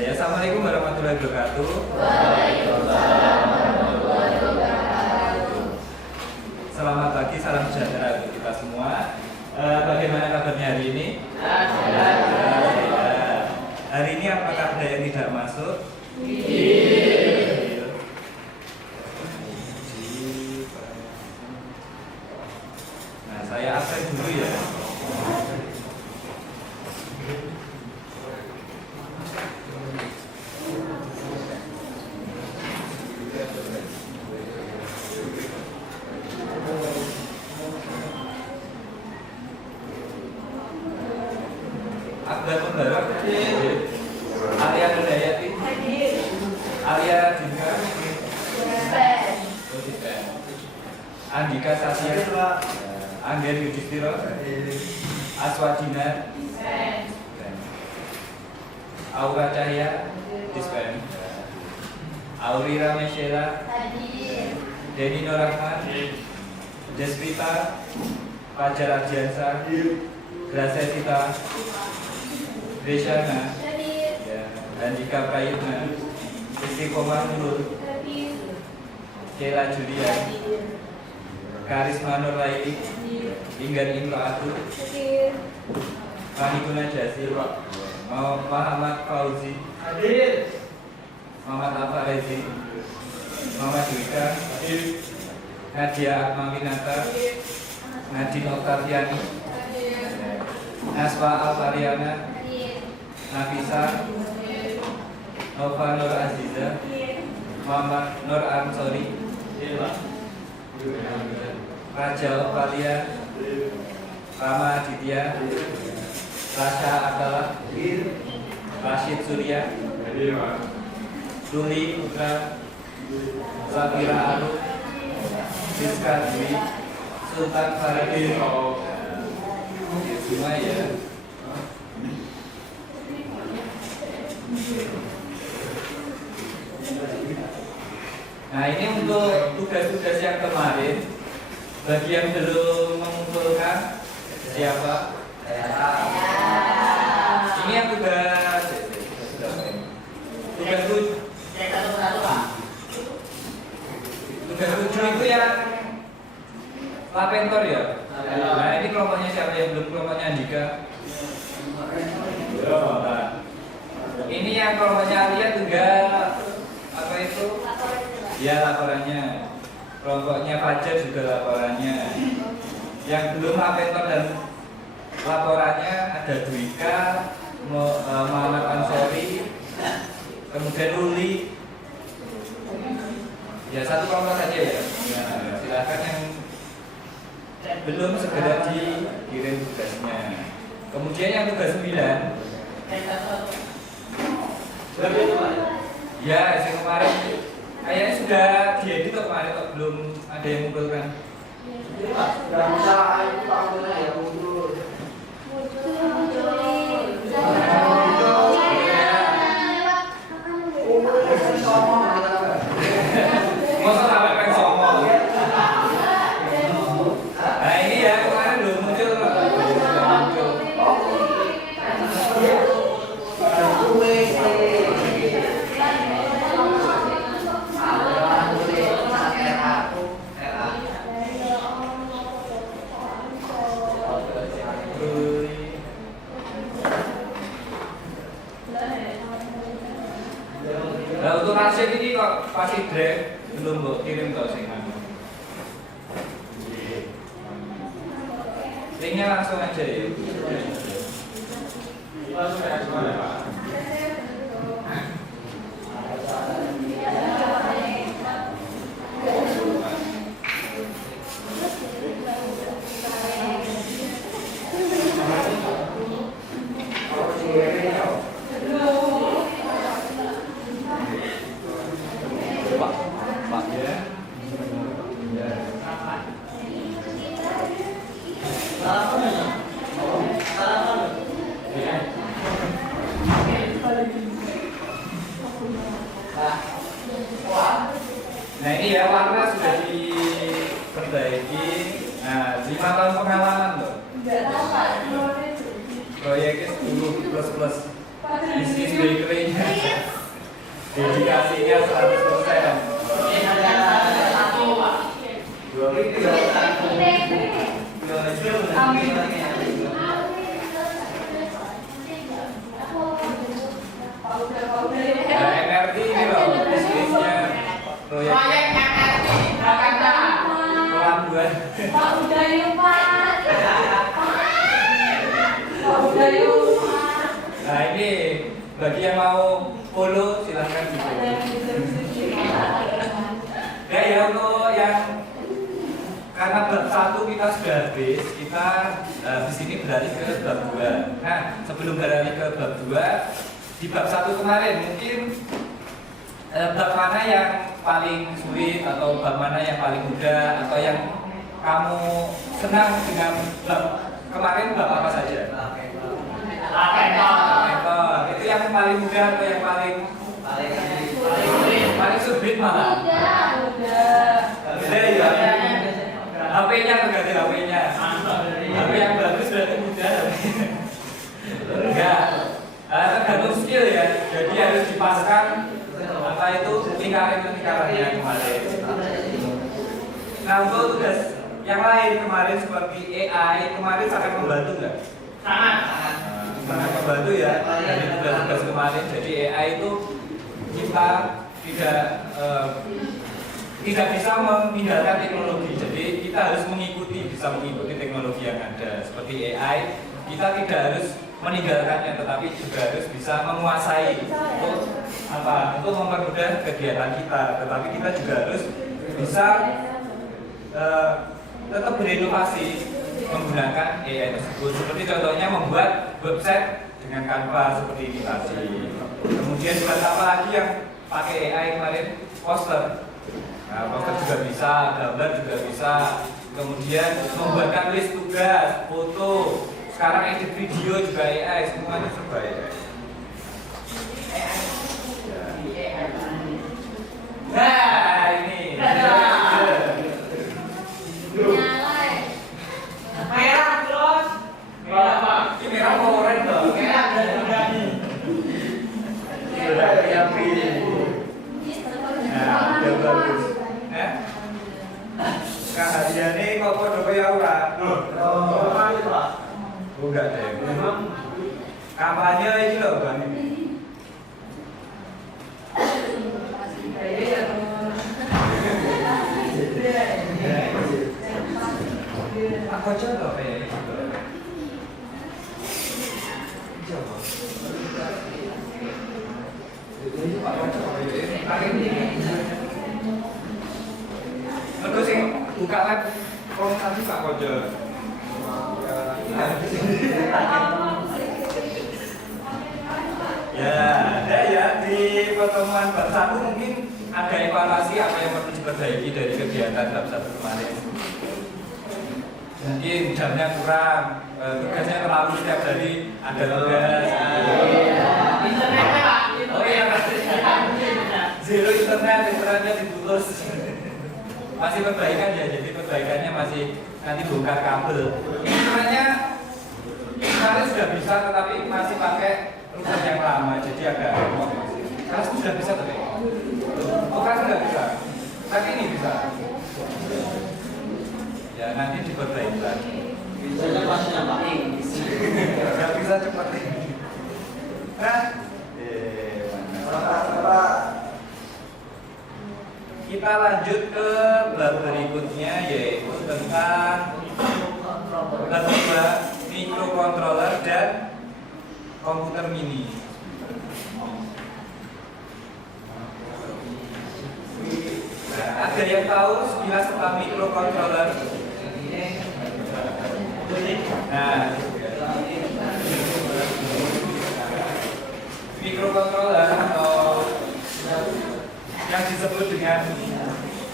Ya, assalamualaikum warahmatullahi wabarakatuh. Waalaikumsalam warahmatullahi wabarakatuh. Selamat pagi, salam sejahtera untuk kita semua. Bagaimana kabarnya hari ini? Alhamdulillah. Hari ini apakah ada yang tidak masuk? Nah, saya absen dulu ya. Akbar Pembarok, Alia Nurdayati, Alia Dinka, Andika Sasya, Angger Yudhistiro, Aswadina, Aura Cahya, Dispen, Aurira Meshela, Denny Norahman, Deswita, Fajar Ardiansa, Gracia Sita, Reshana, Andika Prayitna, Istiqomah Nurul, Sheila Julia, Karisma Nurlaili, Inggar Imro'atu, Fani Gunajasi, Muhammad Fauzi, Muhammad Alfarezi, Muhammad Dwika, Nadia Akmaminata, Nadine Oktaviani, Naswa Alfariana, Nafisa, Nova Nur Aziza, Muhammad Nur Ansori, Raja Opalia, Rama Aditya, Rasha Akala, Rashid Surya, Ruli Putra, Safira Aruf, Rizka Dwi, Sultan Faridin, semua ya. Nah, ini untuk tugas-tugas yang kemarin. Bagi yang belum mengumpulkan, siapa? Ini yang tugas tugas 7 itu yang Lapentor ya. Nah, ini kelompoknya siapa yang belum? Kelompoknya Andika. Nah, ini yang kelompoknya Alia juga apa itu? Ya, laporannya. Kelompoknya Fajar juga laporannya. Yang belum Lapentor dan laporannya ada Dwika, Muhammad Ansori, kemudian Ruli. Ya, satu kelompok saja ya. Nah, silakan yang belum segera dikirim tugasnya. Kemudian yang tugas 9. Ya, yang kemarin kayaknya sudah diedit atau kemarin atau belum ada yang mengumpulkan? Masa sampai kan somong. Nah, ini ya kemarin belum muncul. Nah, untuk hasil ini kok pasti draft belum kok kirim kok sing anu. Linknya langsung aja ya. Pak ya. Nah, ini ya warna sudah diperbaiki. Nah, 5 tahun pengalaman loh. Proyeknya 10++. bisnis bakery-nya dedikasinya 100%. Nah, MRT ini loh bisnisnya proyek pelabuhan. Nah ini bagi yang mau follow silahkan di follow. Ya untuk yang karena bab 1 kita sudah habis, kita di sini beralih ke bab 2. Nah sebelum beralih ke bab 2, di bab 1 kemarin mungkin bab mana yang paling sulit atau bab mana yang paling mudah atau yang kamu senang dengan bab kemarin, bab apa saja? Itu yang paling mudah atau yang paling sulit malah? Mudah ya. HP-nya berarti HP-nya. HP yang bagus berarti mudah. Enggak. Tergantung skill ya. Jadi harus dipaskan apa itu lingkaran-lingkarannya kemarin. Nah untuk tugas yang lain kemarin seperti AI kemarin sangat membantu nggak? Sangat membantu ya dari tugas-tugas kemarin. Jadi AI itu kita tidak bisa meninggalkan teknologi. Jadi kita harus bisa mengikuti teknologi yang ada. Seperti AI, kita tidak harus meninggalkannya, tetapi juga harus bisa menguasai untuk mempermudah kegiatan kita. Tetapi kita juga harus bisa tetap berinovasi menggunakan AI tersebut. Seperti contohnya membuat website dengan Canva seperti ini tadi. Kemudian buat apa lagi yang pakai AI kemarin? Poster. Nah, poster juga bisa, gambar juga bisa. Kemudian membuatkan list tugas, foto. Sekarang edit video juga AI, semuanya serba AI. Nah, ini. Merah terus. Merah apa? Ini merah mau orange loh. Merah berani. Api. Nah, udah bagus. Kahadiane kok padha kaya ora? Oh, enggak deh. Kampanye iki lho, Bang. Aku aja lho kayak gitu. Coba. Ini Pak Kocok ini pakai ini. Terus sing buka web komunikasi Pak Kocok. Ya, ada ya di pertemuan bab 1 mungkin ada evaluasi apa yang perlu diperbaiki dari kegiatan bab 1 kemarin. Mungkin jamnya kurang, tugasnya terlalu setiap hari ada tugas. Internetnya Pak. Oh iya, zero internetnya diputus. Masih perbaikan ya, jadi perbaikannya masih nanti bongkar kabel. Internetnya kemarin sudah bisa, tetapi masih pakai router yang lama, jadi agak repot. Sekarang sudah bisa tapi, bukan sudah bisa, tapi ini bisa. Ya nanti diperbaiki lagi. Bisa pasnya Pak. Nggak bisa cepat ini. Nah, kita lanjut ke bab berikutnya yaitu tentang bab 2 mikrocontroller dan komputer mini. Nah, ada yang tahu sekilas tentang mikrocontroller? Nah, mikrocontroller atau yang disebut dengan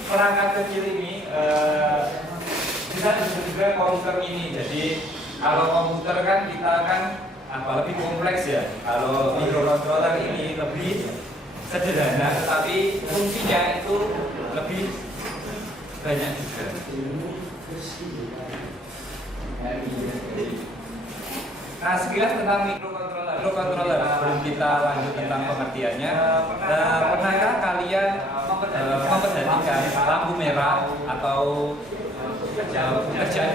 perangkat kecil ini bisa disebut juga komputer mini. Jadi kalau komputer kan kita kan lebih kompleks ya. Kalau mikrocontroller ini lebih sederhana, tetapi fungsinya itu lebih banyak juga. Nah, sekilas tentang mikrocontroller sebelum kita dulu tentang pengertiannya. Pernahkah kalian memperhatikan lampu merah atau pekerjaan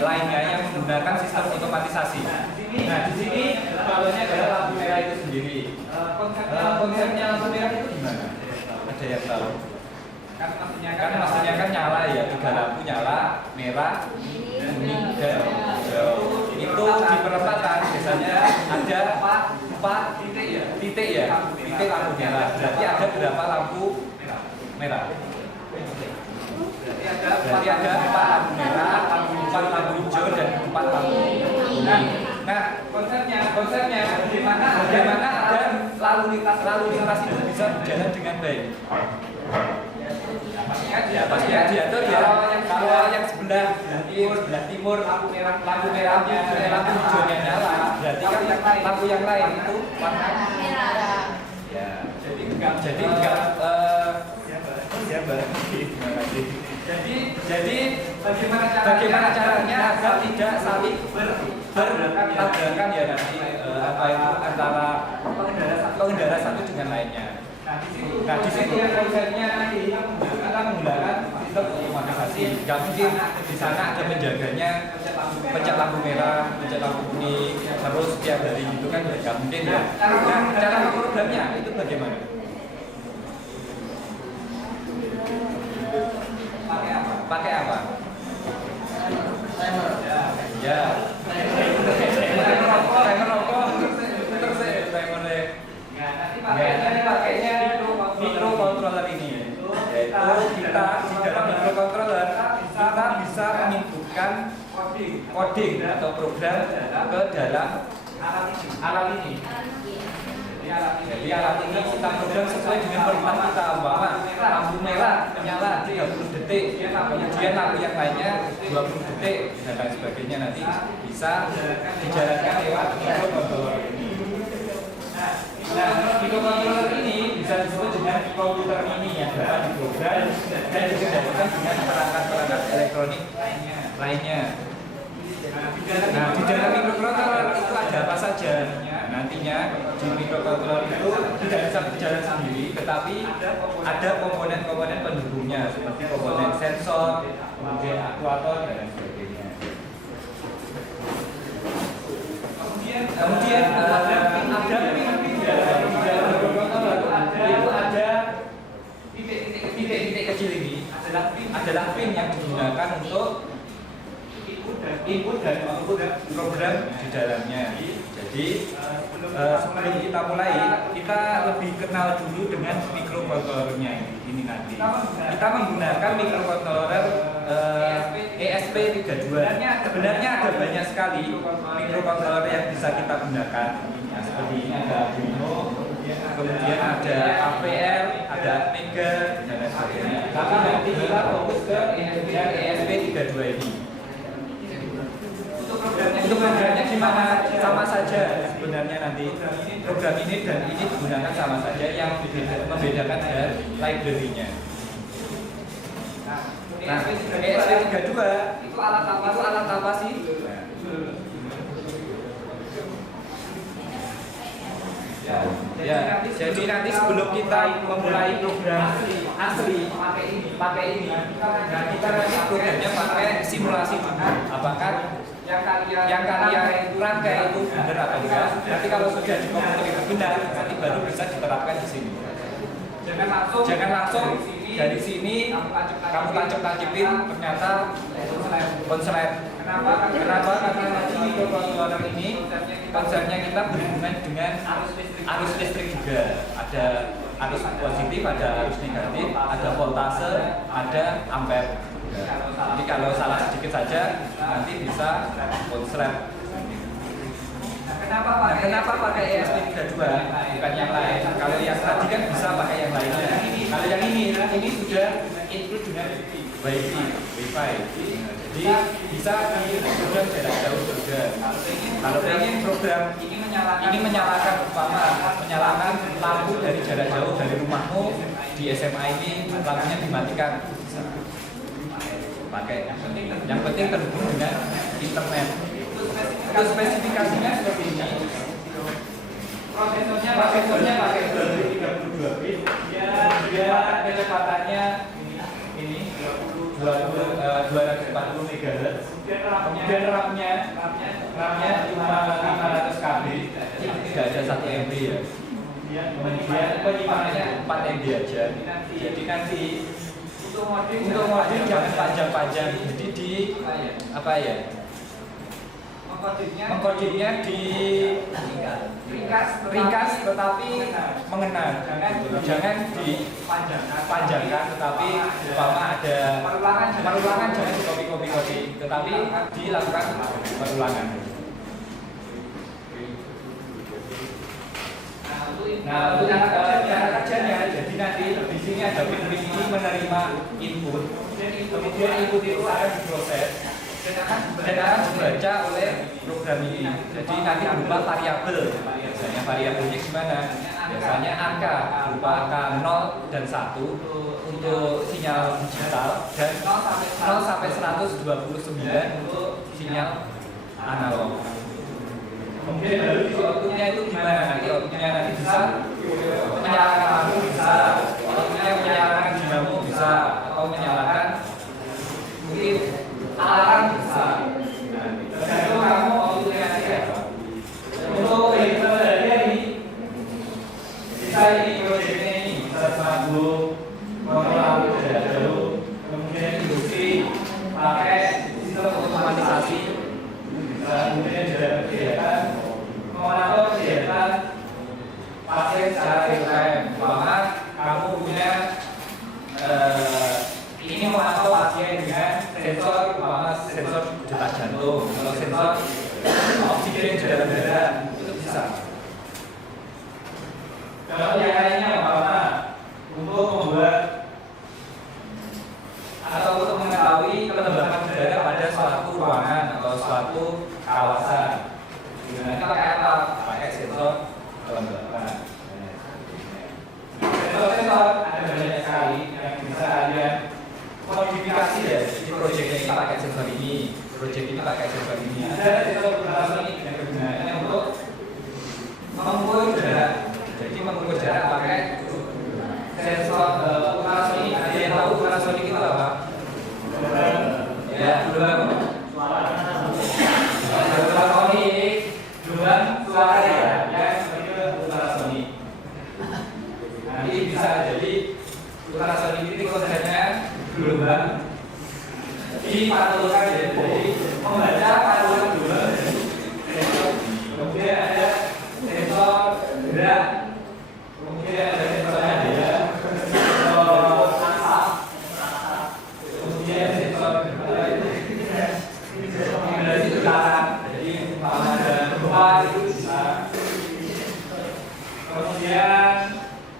lainnya yang menggunakan sistem otomatisasi? Nah, di sini contohnya adalah lampu merah itu sendiri. Konsepnya lampu merah itu gimana? Ada yang tahu? Kan maksudnya kan nyala ya, 3 lampu nyala, merah, kuning, dan hijau. Itu di perempatan biasanya ada 4 titik lampu merah. Berarti ada berapa lampu merah? Berarti ada 4 lampu merah, 4 lampu hijau, dan 4 lampu kuning. Nah, konsepnya bagaimana ada lalu lintas itu bisa berjalan dengan baik. Pastinya diatur ya. Kalau yang sebelah timur lampu merahnya, lampu hijaunya nyala, berarti kan lampu yang lain itu warna merah. Ya, jadi enggak jadi bagaimana caranya agar tidak saling bertabrakan ya nanti apa itu antara pengendara satu dengan lainnya. Nah di situ konsepnya nanti kita menggunakan sistem otomatisasi. Gak mungkin di sana ada menjaganya, pencet lampu merah, pencet lampu kuning, terus setiap hari gitu kan gak mungkin ya. Nah cara memprogramnya itu bagaimana? Pakai apa? Timer. Ya. Timer rokok. Terus timernya. Nanti pakainya microcontroller ini. Yaitu kita di dalam microcontroller kita bisa menginputkan coding atau program ke dalam alat ini. Jadi alat ini kita program sesuai dengan perintah kita, umpama lampu merah menyala 30 detik, kemudian lampu yang lainnya 20 detik dan lain sebagainya, nanti bisa dijalankan lewat microcontroller ini. Nah, microcontroller ini bisa disebut dengan komputer mini yang dapat diprogram dan dikendalikan dengan perangkat-perangkat elektronik lainnya. Nah, di dalam microcontroller itu ada apa saja? Nantinya di microcontroller itu tidak bisa berjalan sendiri, tetapi ada komponen-komponen pendukungnya seperti komponen sensor, kemudian aktuator dan lain sebagainya. Kemudian ada pin di dalam microcontroller itu ada titik-titik kecil ini adalah pin yang digunakan untuk input dan output program di dalamnya. Jadi sebelum kita mulai, kita lebih kenal dulu dengan microcontrollernya ini nanti. Kita menggunakan microcontroller ESP32. Sebenarnya ada banyak sekali microcontroller yang bisa kita gunakan. Nah, seperti ini ada Arduino, kemudian ada APL, ada Mega dan lain sebagainya. Tapi nanti kita fokus ke ESP32 ini. Untuk programnya gimana? Sama saja sebenarnya nanti program ini dan ini digunakan sama saja, yang membedakan adalah library-nya. Nah, ESP32 itu alat apa sih? Ya, jadi nanti sebelum kita memulai program asli pakai ini, nah kita nanti programnya pakai simulasi dulu. Apakah yang kalian rangkai itu benar apa enggak? Nanti kalau sudah dikonfirmasi benar, nanti baru bisa diterapkan di sini. Jangan langsung dari sini kamu tancap-tancapin ternyata konslet. Kenapa? Karena nanti microcontroller ini konsepnya kita berhubungan dengan arus listrik juga. Ada arus positif, ada arus negatif, ada voltase, ada ampere. Jadi kalau salah sedikit saja nanti bisa konslet. Kenapa pakai ESP32 bukan yang lain? Kalau yang tadi kan bisa pakai yang lainnya. Kalau yang ini sudah include dengan Wi-Fi. Jadi bisa di program jarak jauh juga. Kalau ingin program ini menyalakan lampu dari jarak jauh dari rumahmu di SMA ini, lampunya dimatikan. Pakai yang penting terhubung dengan internet. Untuk spesifikasinya seperti ini. Prosesornya prosesornya pakai 32 bit. Dia kecepatannya ini 240 MHz. Kemudian RAM-nya cuma 500 KB. Tidak ada 1 MB ya. Kemudian penyimpanannya 4 MB aja. Jadi nanti untuk modif jangan panjang-panjang. Jadi di apa ya? Mengkodenya di ringkas tetapi mengenal. Jangan dipanjangkan tetapi umpama ada perulangan jangan dikopi tetapi dilakukan perulangan. Nah, untuk cara kerjanya, jadi nanti di sini ada pin ini menerima input, kemudian input itu akan diproses dan akan dibaca oleh program ini. Jadi nanti berupa variabel. Biasanya variabelnya gimana? Biasanya angka berupa angka 0 dan 1 untuk sinyal digital dan 0 sampai 129 untuk sinyal analog. Kemudian lalu di outputnya itu gimana? Nanti outputnya nanti bisa menyalakan lampu bisa, outputnya menyalakan dinamo bisa, atau menyalakan mungkin alarm bisa. Tergantung kamu outputnya nanti apa. Untuk ini bisa ini proyeknya ini bisa sambung lampu jarak jauh, kemudian industri pakai sistem otomatisasi. Kemudian juga kegiatan memonitor kegiatan pasien secara real time. Bahwa kamu punya ini memantau pasien dengan sensor, sensor detak jantung, kalau sensor oksigen di dalam darah itu bisa. Kalau yang lainnya untuk membuat atau untuk mengetahui kelembapan udara pada suatu ruangan atau suatu kawasan. Gimana pakai apa? Pakai sensor kelembapan. Sensor ada banyak sekali yang bisa kalian modifikasi ya. Jadi proyeknya ini pakai sensor ini, proyek ini pakai sensor ini. Ada sensor ultrasonic yang kegunaannya untuk mengukur jarak. Jadi mengukur jarak pakai sensor ultrasonic. Ada yang tahu ultrasonic itu apa? Ya, ultrasonic, gelombang suara ya, seperti ultrasonic. Nanti bisa jadi ultrasonic itu konsepnya gelombang dipantulkan ya, jadi membaca pantulan gelombang. Kemudian ada sensor gerak, kemudian ada sensornya dia, kemudian sensor vibrasi utara, jadi kalau ada gempa itu bisa. Kemudian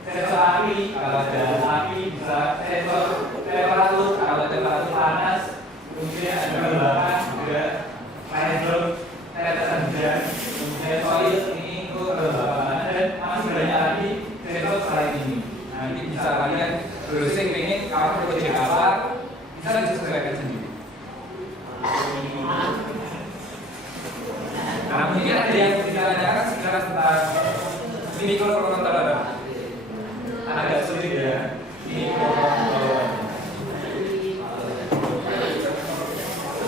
sensor api, kalau ada api bisa. Sensor temperatur, kalau temperatur panas. Kemudian ada kelembapan juga, magnetron, tetesan hujan. Kemudian soil ini untuk kelembapan dan masih banyak lagi sensor selain ini. Nah ini bisa kalian browsing pengen kamu proyek apa bisa disesuaikan sendiri. Nah mungkin ada yang ditanyakan secara tentang mikrokontroller. Agak sulit ya mikrokontroller.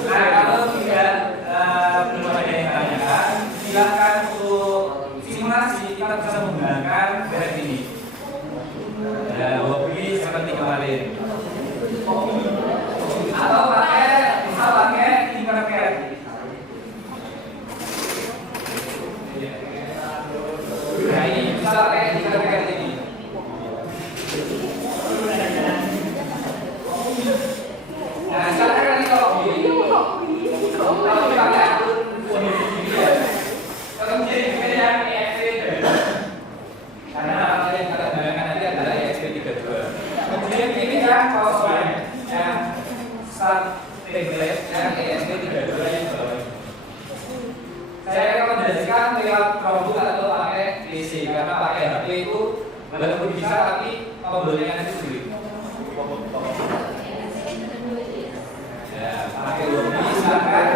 Nah kalau tidak belum ada yang tanyakan, silakan untuk simulasi kita bisa menggunakan bahan ini. Ya, hobi seperti kemarin. Atau bisa pakai Tinkercad. Nah ini bisa pakai Tinkercad ini. Nah sekarang kalau pakai akun Wikipedia, kemudian yang EXP karena apa yang kita gunakan nanti adalah EXP32. Kemudian ini yang software yang start template yang EXP32 yang bawah. Saya rekomendasikan lewat Chromebook atau pakai PC karena pakai HP itu walaupun bisa tapi pembeliannya itu sulit. Ya, pakai Word silakan.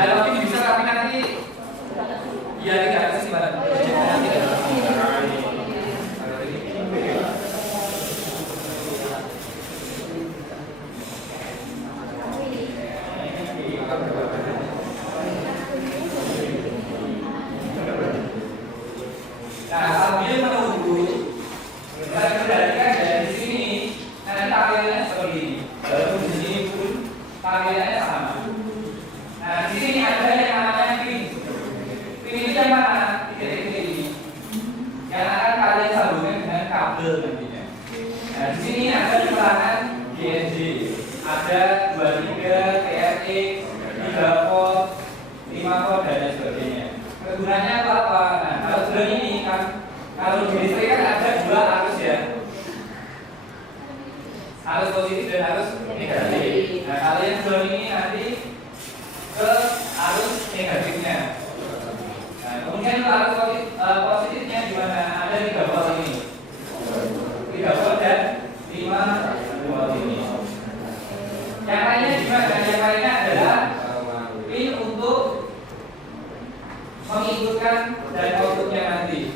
Kalau ini bisa tapi nanti ya tidak ada sih pada nanti nah, sambil menunggu kita kendalikan dari sini nanti tampilannya seperti ini. Lalu di sini pun tampilannya sama. Nah, di sini ada yang namanya pin. Pin ini yang mana? Titik-titik ini. Yang akan kalian sambungkan dengan kabel nantinya. Nah, di sini ada keterangan GND, ada 23, TRX, 3 volt, 5 volt dan lain sebagainya. Kegunaannya apa? Nah, kalau sudah ini kan, kalau di listrik kan ada dua arus ya, arus positif dan arus negatif. Nah, kalau yang sudah ini nanti ke arus negatifnya. Nah, kemudian arus positifnya di mana? Ada 3 volt ini, 3 volt dan 5 volt ini. Yang lainnya gimana? Yang lainnya adalah pin untuk mengikutkan dan outputnya nanti.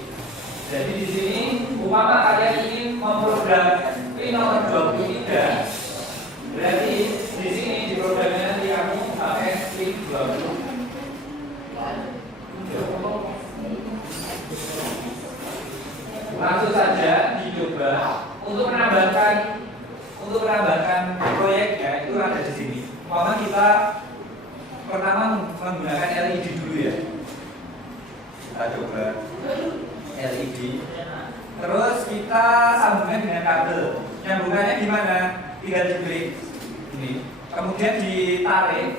Jadi di sini umpama kalian ingin memprogram pin nomor 23, berarti di sini di programnya nanti kamu pakai pin 20. Langsung saja dicoba untuk menambahkan proyeknya itu ada di sini. Umpama kita pertama menggunakan LED dulu ya. Kita coba LED. Terus kita sambungkan dengan kabel. Nyambungannya gimana? Tinggal diklik ini. Kemudian ditarik.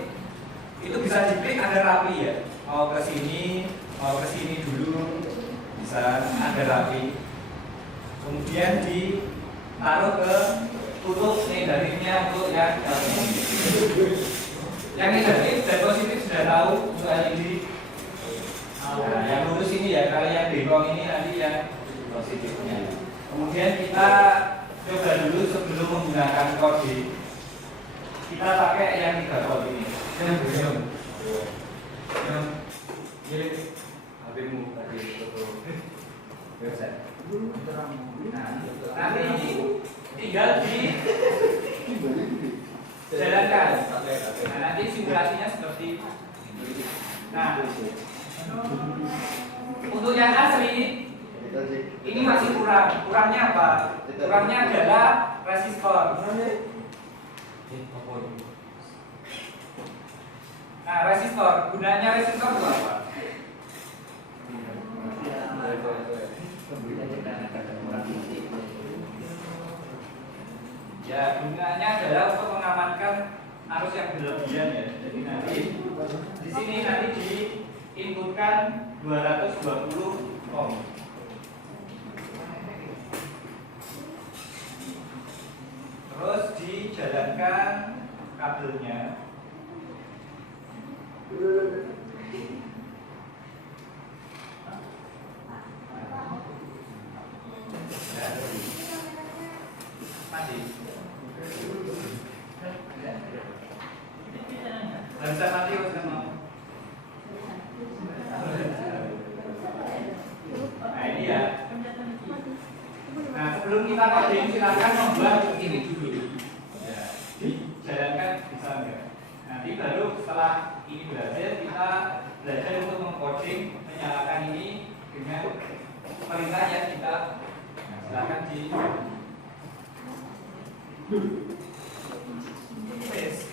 Itu bisa diklik ada rapi ya. Mau ke sini dulu bisa ada rapi. Kemudian ditaruh ke tutup negatifnya untuk yang ini. Yang negatif dan positif sudah tahu untuk LED. Nah, yang lurus ini ya, kalau yang bengkong ini nanti yang positifnya. Kemudian kita coba dulu sebelum menggunakan kode, kita pakai yang 3 volt ini. Yang belum. Yang milik HP-mu tadi foto website. Nah, nanti tinggal jalankan. Nah, nanti simulasinya seperti ini. Nah, untuk yang asli ini masih kurang. Kurangnya apa? Kurangnya adalah resistor. Nah, resistor. Gunanya resistor itu apa? Ya, gunanya adalah untuk mengamankan arus yang berlebihan ya. Jadi nanti di sini nanti diinputkan 220 ohm. Terus dijalankan kabelnya. Masih. Bisa mati kalau mau. Nah ini ya. Nah sebelum kita coding silakan membuat ini dulu. Ya, dijalankan bisa enggak? Nanti baru setelah ini berhasil kita belajar untuk mengcoding menyalakan ini dengan perintah yang kita silakan di tes.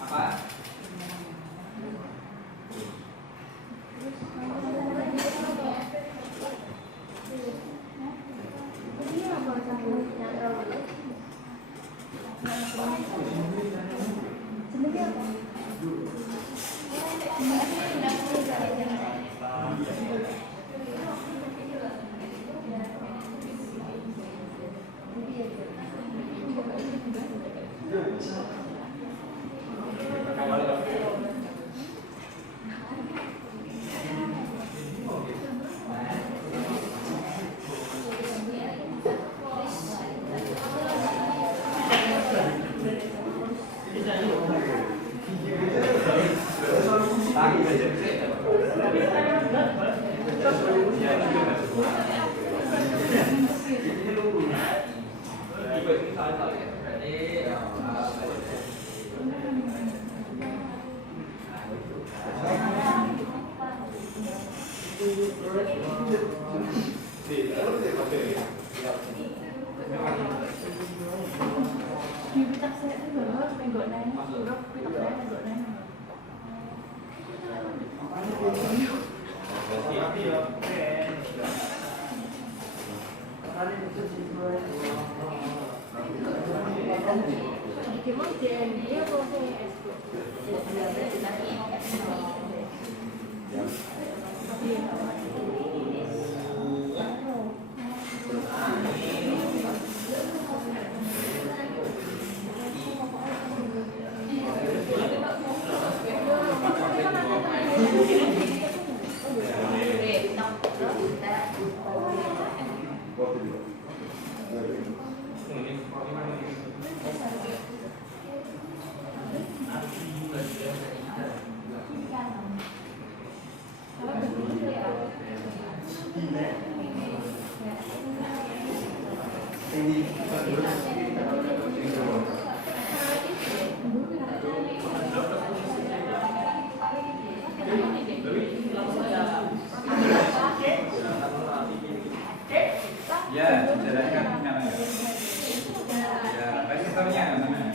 Apa? Ya, jalankan namanya. Ya, registernya mana?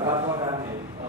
Laporan